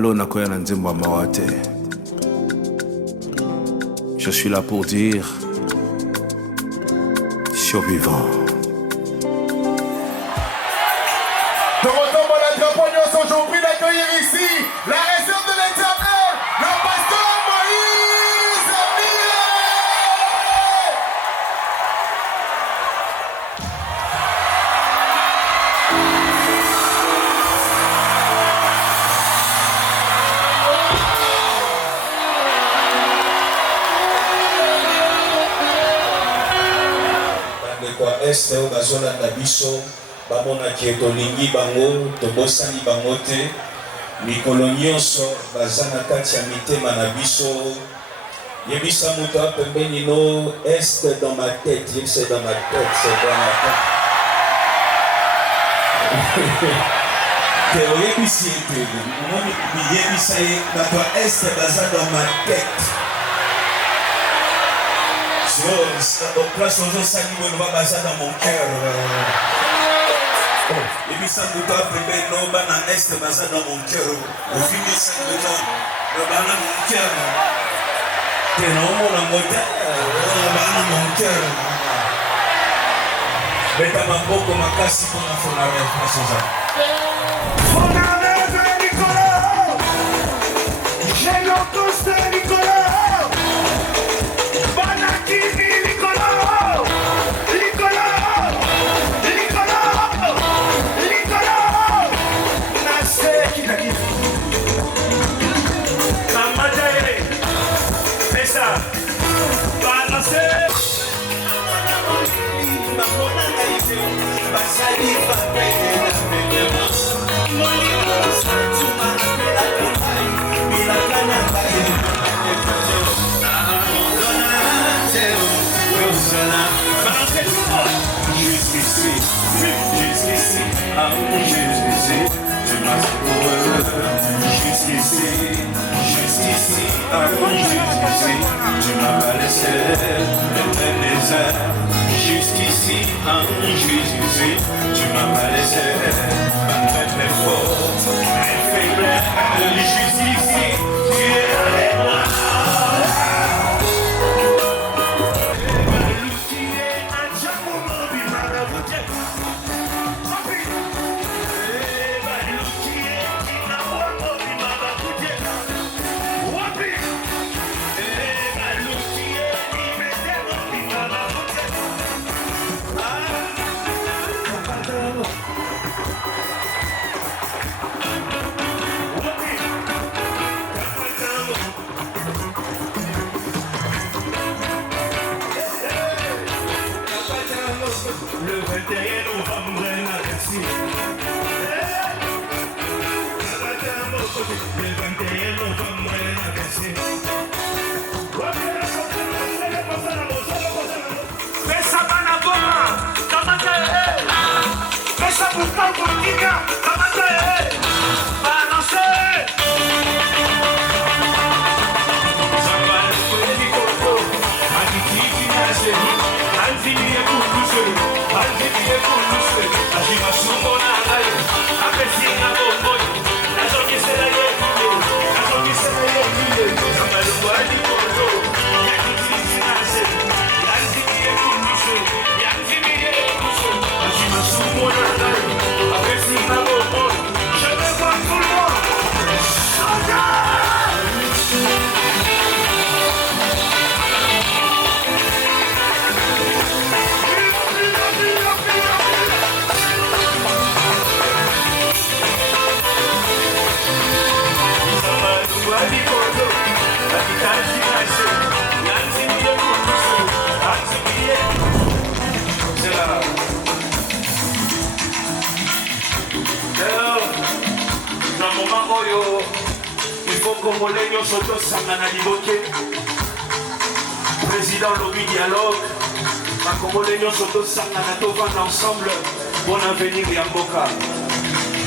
Malo nakoya na nzembo ya mawa te. Je suis là pour dire survivant. De retour à la Drapognons, aujourd'hui d'accueillir ici la réserve de l'Éternel, le pasteur Moïse Amir. Est au bazona nabiso bamona ki tolingi bango tobosani bango te mikolo nyonso bazana kati ya mitema na biso yebisa moto pembeni no est dans ma tête c'est dans ma tête c'est dans ma tête te oyebisi ete omoni yebisa ye bato est baza dans ma tête. Au place où je salue mon baza dans mon cœur. Et puis ça nous doit préparer nos bananes est baza dans mon cœur. Au fin de ça nous doit le banane dans mon cœur. T'es non mon amour, le banane dans mon cœur. Mais t'as ma peau comme ma casse pour ma fonarelle, François. Fonarelle Nicolas, j'ai l'entourage de Nicolas. Jusqu'ici, tu m'as secouru. Jusqu'ici, tu m'as pas laissé le désert. Jusqu'ici, tu m'as pas laissé malgré mes fautes, mes faiblesses. Jusqu'ici, tu es avec moi. Le 21 novembre, merci. Le 21 novembre, merci. Pesa Banagoma, Kamata, Pesa Bustan Burkina, Kamata, Balancez. Zabal, Politico, Adiki, Nase, Alvini, il faut qu'on les gens soto sangana liboke. Président lobby dialogue. Ma Congolais gens soto sangana tovan ensemble. Bon avenir Yamboka.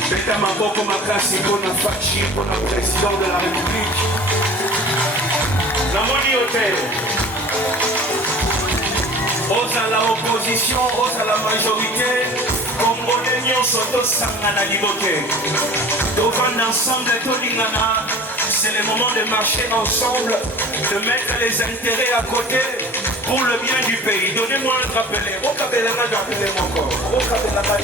Beta Maboko Makasi pour la Fachi, pour le président de la République. La Moni Hotel. Ose à la opposition, ose à la majorité. Congolais nyonso tosangana libote tovanda ensemble tolingana. C'est le moment de marcher ensemble, de mettre les intérêts à côté pour le bien du pays. Donnez-moi un rappeler. Au Kabelama, rappelez-moi encore. Au Kabelama,